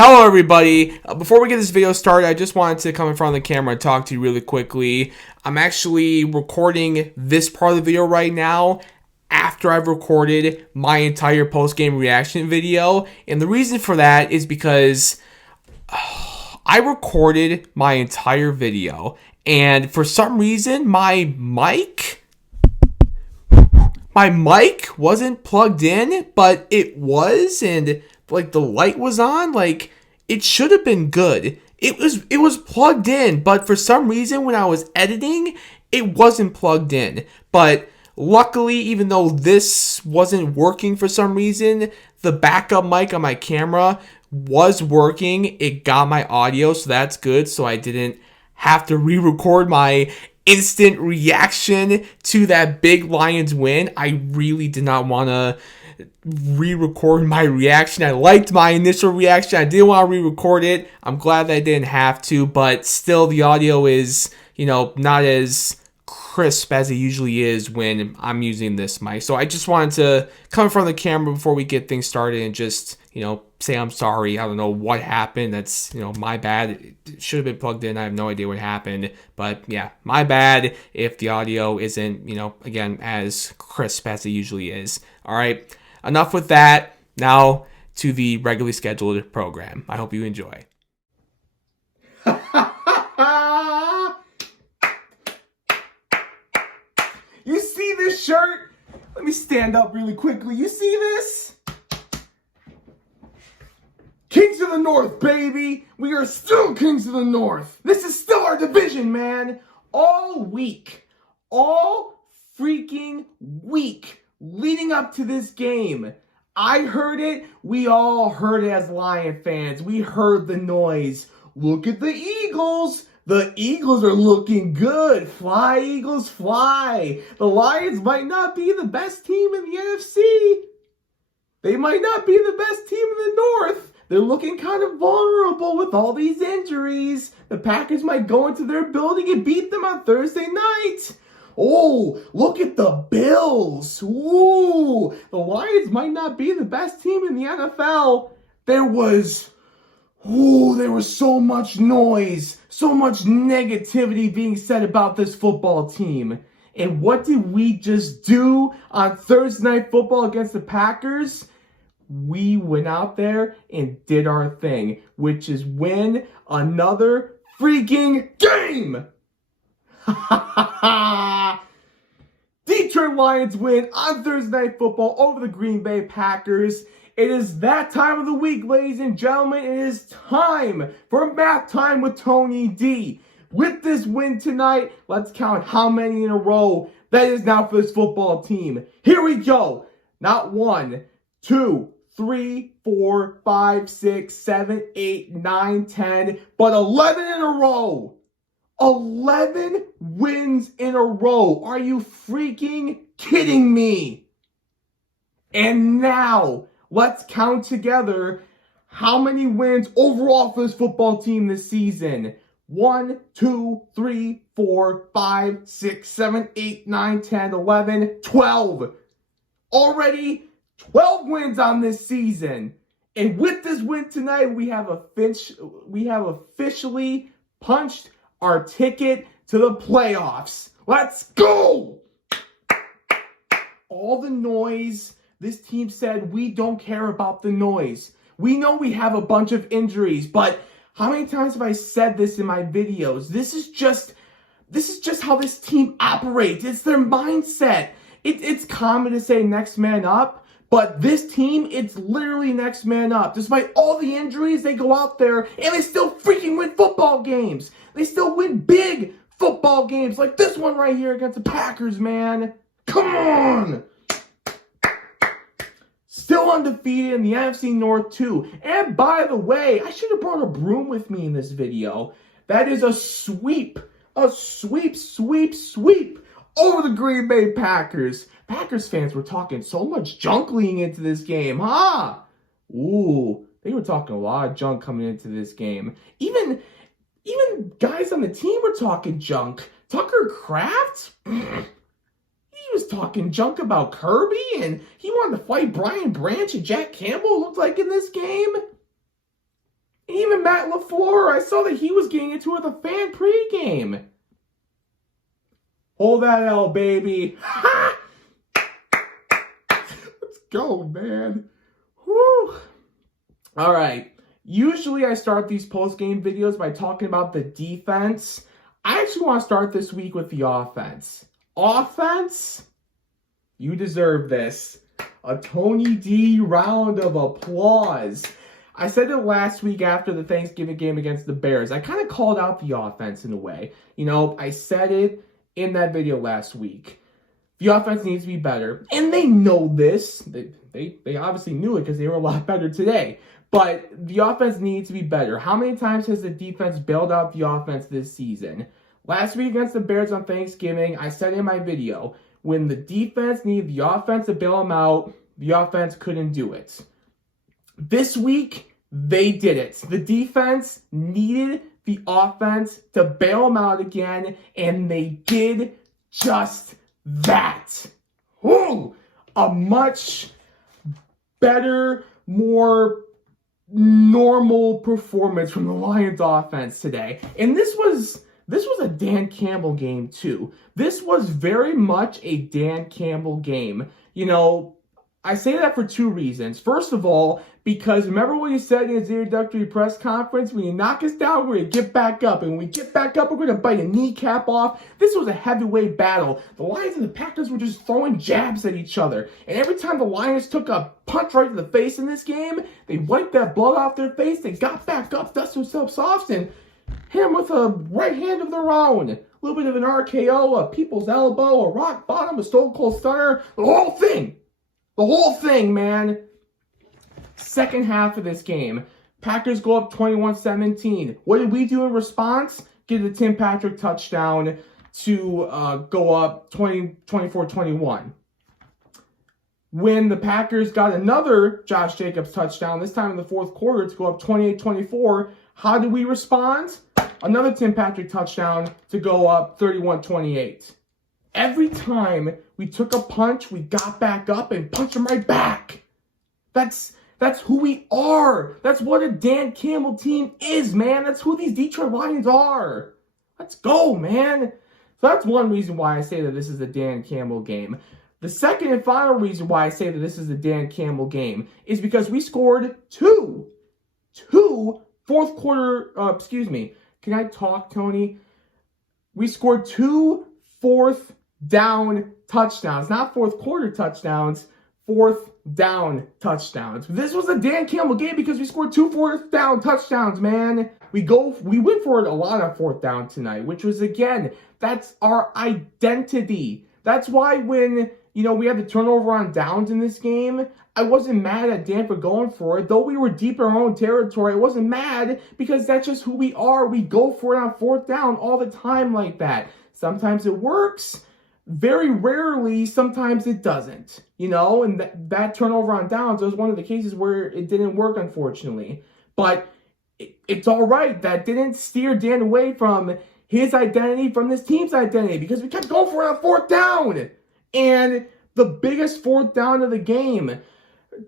Hello everybody, before we get this video started, I just wanted to come in front of the camera and talk to you really quickly. I'm actually recording this part of the video right now after I've recorded my entire post-game reaction video, and the reason for that is because I recorded my entire video, and for some reason my mic wasn't plugged in, but it was, and like the light was on. Like, it should have been good. It was plugged in, but for some reason when I was editing, it wasn't plugged in. But luckily, even though this wasn't working for some reason, the backup mic on my camera was working. It got my audio, so that's good. So I didn't have to re-record my instant reaction to that big Lions win. I really did not want to re-record my reaction. I liked my initial reaction. I didn't want to re-record it. I'm glad that I didn't have to, but still the audio is, not as crisp as it usually is when I'm using this mic. So I just wanted to come in front of the camera before we get things started and just, say I'm sorry. I don't know what happened. That's, my bad. It should have been plugged in. I have no idea what happened. But yeah, my bad if the audio isn't, again, as crisp as it usually is. All right. Enough with that. Now to the regularly scheduled program. I hope you enjoy. You see this shirt? Let me stand up really quickly. You see this? Kings of the North, baby. We are still Kings of the North. This is still our division, man. All week. All freaking week. Leading up to this game, I heard it. We all heard it as Lion fans. We heard the noise. Look at the Eagles. The Eagles are looking good. Fly, Eagles, fly. The Lions might not be the best team in the NFC. They might not be the best team in the North. They're looking kind of vulnerable with all these injuries. The Packers might go into their building and beat them on Thursday night. Oh, look at the Bills. Ooh, the Lions might not be the best team in the NFL. There was so much noise, so much negativity being said about this football team. And what did we just do on Thursday Night Football against the Packers? We went out there and did our thing, which is win another freaking game. Detroit Lions win on Thursday Night Football over the Green Bay Packers. It is that time of the week, ladies and gentlemen. It is time for Math Time with Tony D. With this win tonight, let's count how many in a row that is now for this football team. Here we go. Not 1, 2, 3, 4, 5, 6, 7, 8, 9, 10, but 11 in a row. 11 wins in a row. Are you freaking kidding me? And now, let's count together how many wins overall for this football team this season. 1, 2, 3, 4, 5, 6, 7, 8, 9, 10, 11, 12. Already 12 wins on this season. And with this win tonight, we have officially punched our ticket to the playoffs. Let's go! All the noise. This team said we don't care about the noise. We know we have a bunch of injuries, but how many times have I said this in my videos? This is just how this team operates. It's their mindset. It's common to say next man up, but this team, it's literally next man up. Despite all the injuries, they go out there and they still freaking win football games. They still win big football games like this one right here against the Packers, man. Come on! Still undefeated in the NFC North too. And by the way, I should have brought a broom with me in this video. That is a sweep. A sweep over the Green Bay Packers. Packers fans were talking so much junk leading into this game, huh? Ooh, they were talking a lot of junk coming into this game. Even guys on the team were talking junk. Tucker Kraft? He was talking junk about Kirby, and he wanted to fight Brian Branch and Jack Campbell, looked like in this game. even Matt LaFleur. I saw that he was getting into it with a fan pregame. Hold that L, baby. Let's go, man. Whew. All right. Usually I start these post-game videos by talking about the defense. I actually want to start this week with the offense. Offense? You deserve this. A Tony D round of applause. I said it last week after the Thanksgiving game against the Bears. I kind of called out the offense in a way. You know, I said it in that video last week. The offense needs to be better. And they know this. They obviously knew it because they were a lot better today. But the offense needs to be better. How many times has the defense bailed out the offense this season? Last week against the Bears on Thanksgiving, I said in my video, when the defense needed the offense to bail them out, the offense couldn't do it. This week, they did it. The defense needed the offense to bail them out again, and they did just that. Woo! A much better, more normal performance from the Lions offense today. And this was a Dan Campbell game too. This was very much a Dan Campbell game. You know, I say that for two reasons. First of all, because remember what he said in his introductory press conference? When you knock us down, we're going to get back up. And when we get back up, we're going to bite a kneecap off. This was a heavyweight battle. The Lions and the Packers were just throwing jabs at each other. And every time the Lions took a punch right to the face in this game, they wiped that blood off their face. They got back up, dusted themselves off, and hit him with a right hand of their own. A little bit of an RKO, a people's elbow, a rock bottom, a Stone Cold Stunner. The whole thing. The whole thing, man. Second half of this game, Packers go up 21-17. What did we do in response? Get the Tim Patrick touchdown to go up 24-21. When the Packers got another Josh Jacobs touchdown, this time in the fourth quarter, to go up 28-24, how did we respond? Another Tim Patrick touchdown to go up 31-28. Every time we took a punch, we got back up and punched them right back. That's who we are. That's what a Dan Campbell team is, man. That's who these Detroit Lions are. Let's go, man. So that's one reason why I say that this is a Dan Campbell game. The second and final reason why I say that this is a Dan Campbell game is because we scored two fourth quarter, Can I talk, Tony? We scored 2 fourth down touchdowns. Not fourth quarter touchdowns, fourth down touchdowns. This was a Dan Campbell game because we scored 2 fourth down touchdowns, man. We went for it a lot on fourth down tonight, which was, again, that's our identity. That's why when, we had the turnover on downs in this game, I wasn't mad at Dan for going for it. Though we were deep in our own territory, I wasn't mad because that's just who we are. We go for it on fourth down all the time like that. Sometimes it works. Very rarely, sometimes it doesn't, and that turnover on downs was one of the cases where it didn't work, unfortunately. But it's all right. That didn't steer Dan away from his identity, from this team's identity, because we kept going for it on fourth down. And the biggest fourth down of the game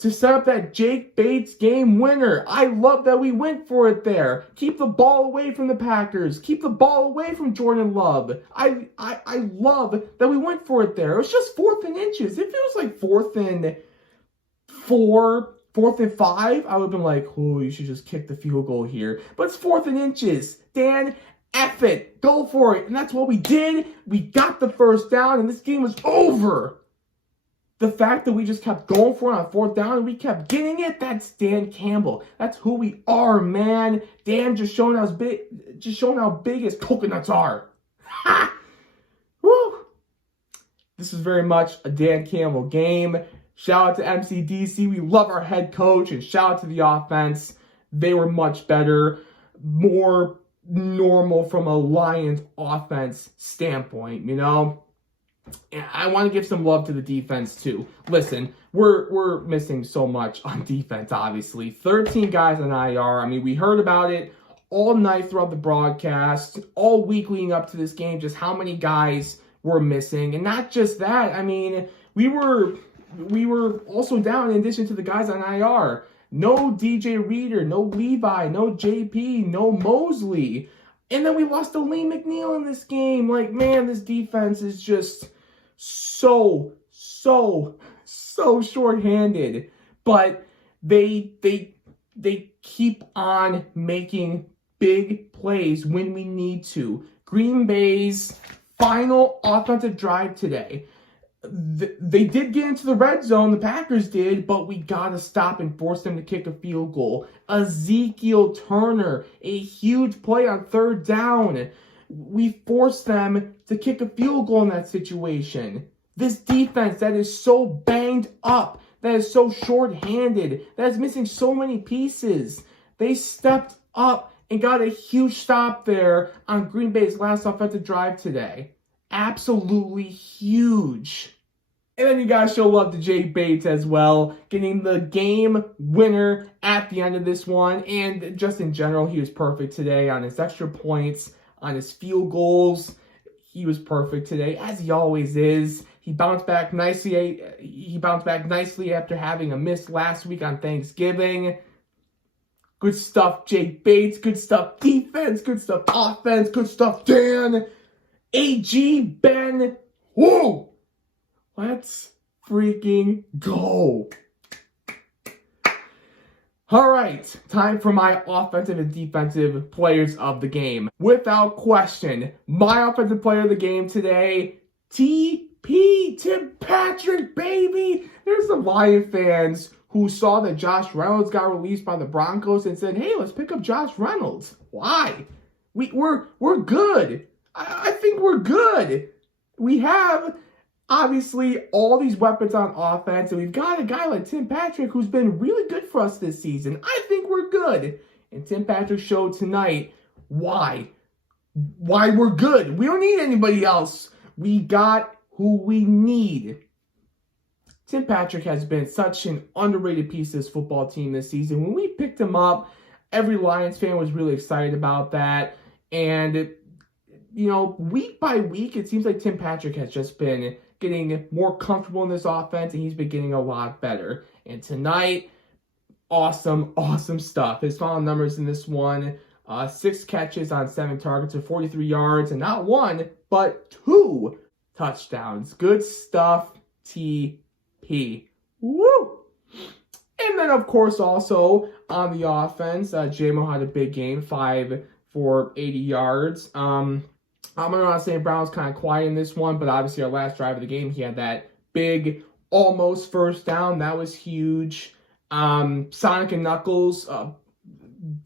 to set up that Jake Bates game winner. I love that we went for it there. Keep the ball away from the Packers. Keep the ball away from Jordan Love. I love that we went for it there. It was just 4th and inches. If it was like 4th and 4, 4th and 5, I would have been like, oh, you should just kick the field goal here. But it's 4th and inches. Dan, F it. Go for it. And that's what we did. We got the first down, and this game was over. The fact that we just kept going for it on fourth down and we kept getting it, that's Dan Campbell. That's who we are, man. Dan just showing how big his coconuts are. Ha! Woo! This is very much a Dan Campbell game. Shout out to MCDC. We love our head coach, and shout out to the offense. They were much better, more normal from a Lions offense standpoint, I want to give some love to the defense too. Listen, we're missing so much on defense, obviously. 13 guys on IR. I mean, we heard about it all night throughout the broadcast, all week leading up to this game, just how many guys were missing. And not just that, I mean, we were also down in addition to the guys on IR. No DJ Reader, no Levi, no JP, no Mosley. And then we lost to Lee McNeil in this game. Like, man, this defense is just so shorthanded. But they keep on making big plays when we need to. Green Bay's final offensive drive today. They did get into the red zone, the Packers did, but we got to stop and force them to kick a field goal. Ezekiel Turner, a huge play on third down. We forced them to kick a field goal in that situation. This defense that is so banged up, that is so short-handed, that is missing so many pieces, they stepped up and got a huge stop there on Green Bay's last offensive drive today. Absolutely huge. And then you gotta show love to Jay Bates as well, getting the game winner at the end of this one. And just in general, he was perfect today on his extra points, on his field goals. He was perfect today, as he always is. He bounced back nicely. He bounced back nicely after having a miss last week on Thanksgiving. Good stuff, Jay Bates. Good stuff, defense. Good stuff, offense. Good stuff, Dan. AG, Ben. Whoa! Let's freaking go. All right, time for my offensive and defensive players of the game. Without question, my offensive player of the game today, Tim Patrick, baby. There's some Lion fans who saw that Josh Reynolds got released by the Broncos and said, hey, let's pick up Josh Reynolds. Why? We're good. I think we're good. We have, obviously, all these weapons on offense, and we've got a guy like Tim Patrick who's been really good for us this season. I think we're good. And Tim Patrick showed tonight why we're good. We don't need anybody else. We got who we need. Tim Patrick has been such an underrated piece of this football team this season. When we picked him up, every Lions fan was really excited about that. And, week by week, it seems like Tim Patrick has just been getting more comfortable in this offense, and he's been getting a lot better. And tonight, awesome stuff. His final numbers in this one, 6 catches on 7 targets for 43 yards, and not 1, but 2 touchdowns. Good stuff, TP. Woo! And then, of course, also on the offense, J-Mo had a big game, 5 for 80 yards. I'm going to say Brown was kind of quiet in this one, but obviously our last drive of the game, he had that big almost first down. That was huge. Sonic and Knuckles,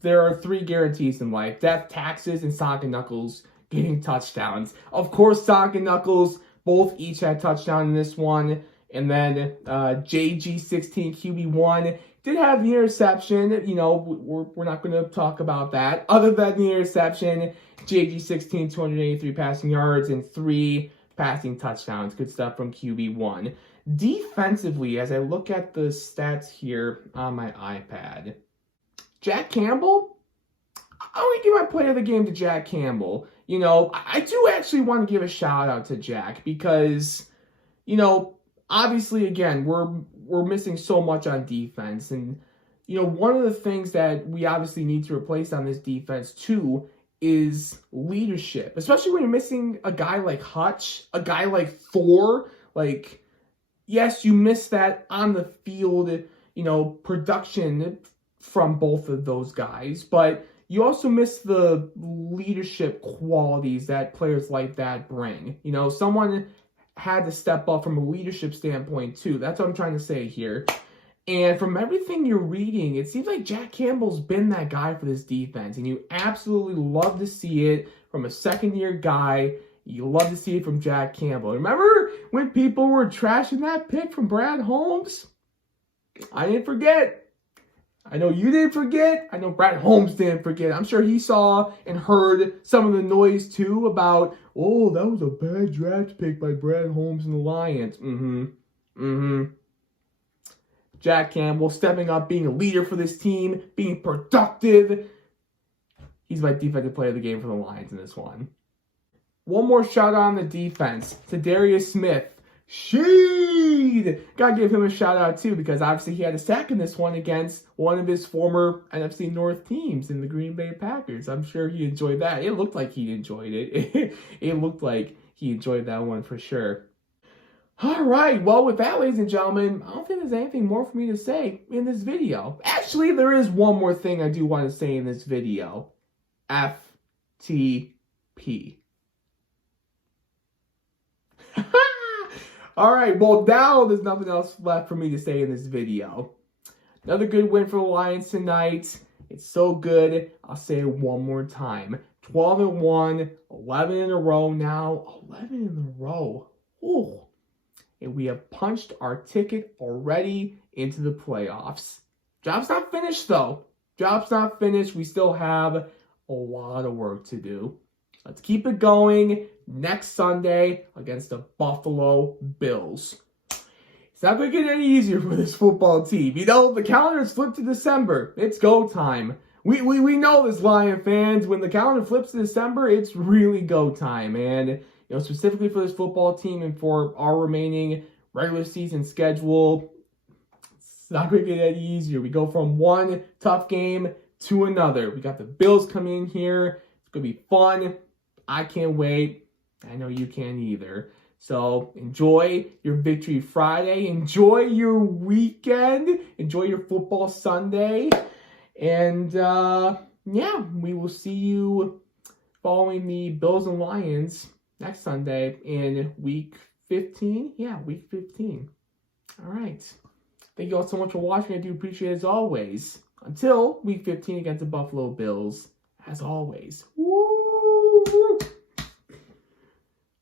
there are 3 guarantees in life: death, taxes, and Sonic and Knuckles getting touchdowns. Of course, Sonic and Knuckles both each had a touchdown in this one. And then JG16 QB1 did have the interception. We're not going to talk about that. Other than the interception, JG16, 283 passing yards and 3 passing touchdowns. Good stuff from QB1. Defensively, as I look at the stats here on my iPad, Jack Campbell, I want to give my player of the game to Jack Campbell. I do actually want to give a shout out to Jack because, obviously, again, we're missing so much on defense. And, one of the things that we obviously need to replace on this defense, too, is leadership. Especially when you're missing a guy like Hutch, a guy like Thor. Like, yes, you miss that on the field, production from both of those guys. But you also miss the leadership qualities that players like that bring. Someone had to step up from a leadership standpoint too. That's what I'm trying to say here. And from everything you're reading, it seems like Jack Campbell's been that guy for this defense. And you absolutely love to see it from a second-year guy. You love to see it from Jack Campbell. Remember when people were trashing that pick from Brad Holmes? I didn't forget. I know you didn't forget. I know Brad Holmes didn't forget. I'm sure he saw and heard some of the noise too about, oh, that was a bad draft pick by Brad Holmes and the Lions. Jack Campbell stepping up, being a leader for this team, being productive. He's my defensive player of the game for the Lions in this one. One more shout out on the defense to Darius Smith. Sheed! Gotta give him a shout out too, because obviously he had a sack in this one against one of his former NFC North teams in the Green Bay Packers. I'm sure he enjoyed that. It looked like he enjoyed it. It looked like he enjoyed that one for sure. All right, well, with that, ladies and gentlemen, I don't think there's anything more for me to say in this video. Actually, there is one more thing I do want to say in this video. FTP. All right, well, now there's nothing else left for me to say in this video. Another good win for the Lions tonight. It's so good, I'll say it one more time. 12-1, 11 in a row now. 11 in a row. Ooh. And we have punched our ticket already into the playoffs. Job's not finished, though. Job's not finished. We still have a lot of work to do. Let's keep it going next Sunday against the Buffalo Bills. It's not going to get any easier for this football team. You know, the calendar's flipped to December. It's go time. We know this, Lion fans. When the calendar flips to December, it's really go time. And, you know, specifically for this football team and for our remaining regular season schedule, it's not going to get any easier. We go from one tough game to another. We got the Bills coming in here. It's going to be fun. I can't wait. I know you can't either. So enjoy your Victory Friday. Enjoy your weekend. Enjoy your football Sunday. And, yeah, we will see you following the Bills and Lions next Sunday in Week 15. Yeah, Week 15. All right. Thank you all so much for watching. I do appreciate it as always. Until Week 15 against the Buffalo Bills, as always. Woo!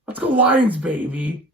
Let's go Lions, baby!